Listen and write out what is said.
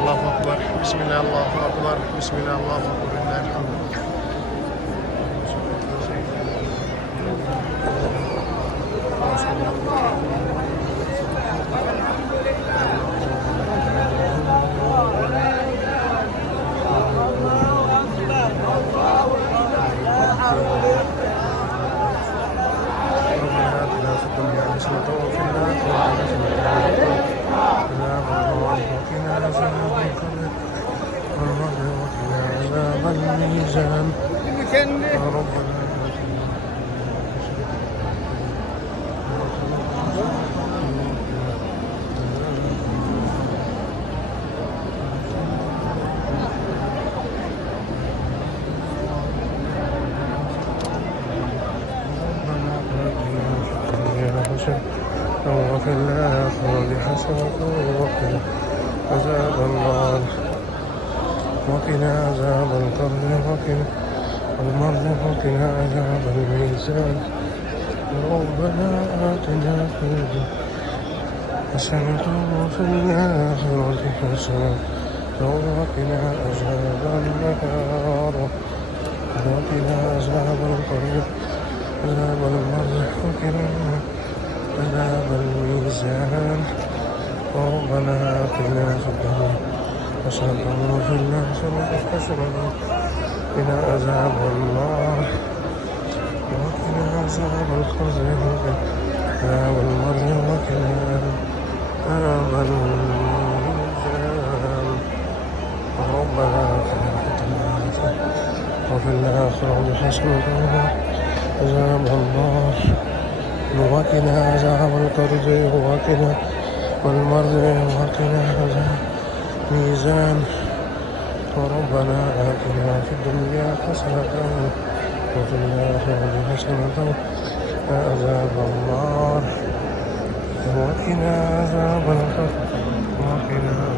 الله أكبر بسم الله الله أكبر بسم الله الله أكبر لله الحمد. وفي الآخرة حسنة وقنا عذاب النار وقنا عذاب القبر وقنا المرض وقنا عذاب الميزان ربنا آتنا في الدنيا حسنة وفي الآخرة حسنة وقنا عذاب النار وقنا عذاب القبر عذاب المرض وقنا عذاب الميزان ربنا آتنا في الدنيا حسنة وفي الآخرة حسنة وقنا عذاب النار وقنا عذاب الخزي عذاب المرض وقنا عذاب الميزان ربنا آتنا في الدنيا وفي الآخرة حسنة عذاب النار وقنا عذاب القرد وقنا والمرض وقنا عذاب ميزان وربنا آتنا في الدنيا حسنة وفي الآخرة حسنة عذاب النار وقنا عذاب القبر وقنا